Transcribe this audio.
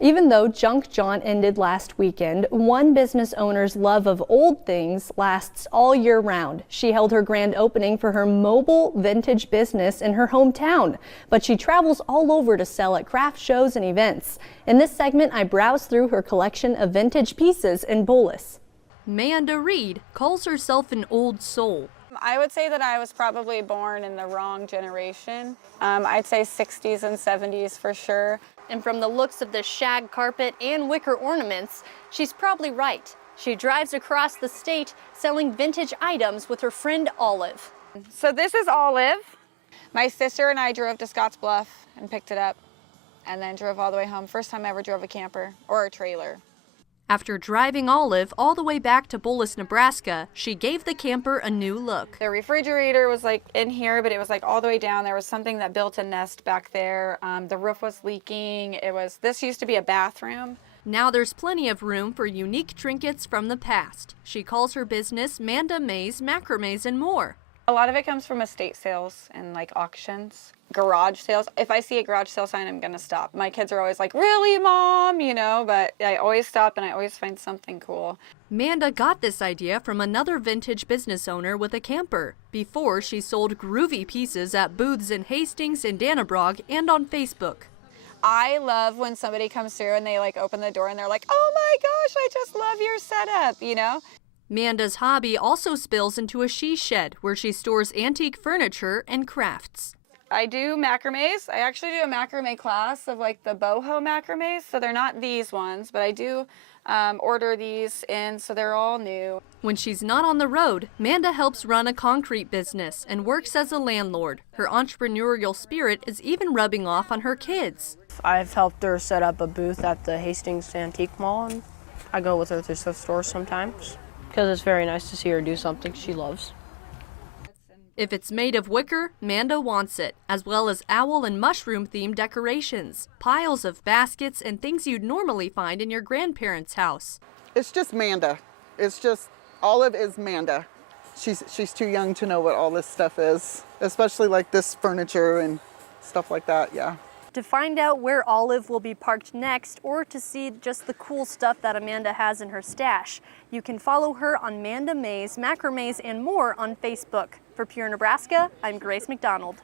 Even though Junk Jaunt ended last weekend, one business owner's love of old things lasts all year round. She held her grand opening for her mobile vintage business in her hometown, but she travels all over to sell at craft shows and events. In this segment, I browse through her collection of vintage pieces in Boelus. Manda Reed calls herself an old soul. I would say that I was probably born in the wrong generation. I'd say 60s and 70s for sure. And from the looks of the shag carpet and wicker ornaments, she's probably right. She drives across the state selling vintage items with her friend Olive. So this is Olive. My sister and I drove to Scottsbluff and picked it up and then drove all the way home. First time I ever drove a camper or a trailer. After driving Olive all the way back to Boelus, Nebraska, she gave the camper a new look. The refrigerator was like in here, but it was like all the way down. There was something that built a nest back there. The roof was leaking. This used to be a bathroom. Now there's plenty of room for unique trinkets from the past. She calls her business Manda Reed, Macrames, and more. A lot of it comes from estate sales and like auctions, garage sales. If I see a garage sale sign, I'm gonna stop. My kids are always like, really, Mom? You know, but I always stop and I always find something cool. Manda got this idea from another vintage business owner with a camper. Before, she sold groovy pieces at booths in Hastings and Dannebrog and on Facebook. I love when somebody comes through and they like open the door and they're like, oh my gosh, I just love your setup, you know? Manda's hobby also spills into a she shed where she stores antique furniture and crafts. I do macrames. I actually do a macrame class of like the boho macrames. So they're not these ones, but I do order these in, so they're all new. When she's not on the road, Manda helps run a concrete business and works as a landlord. Her entrepreneurial spirit is even rubbing off on her kids. I've helped her set up a booth at the Hastings Antique Mall, and I go with her to thrift stores sometimes because it's very nice to see her do something she loves. If it's made of wicker, Manda wants it, as well as owl and mushroom-themed decorations, piles of baskets, and things you'd normally find in your grandparents' house. It's just Manda. It's just, Olive is Manda. She's too young to know what all this stuff is, especially like this furniture and stuff like that, yeah. To find out where Olive will be parked next, or to see just the cool stuff that Amanda has in her stash, you can follow her on Manda Reed, Macrames, and more on Facebook. For Pure Nebraska, I'm Grace McDonald.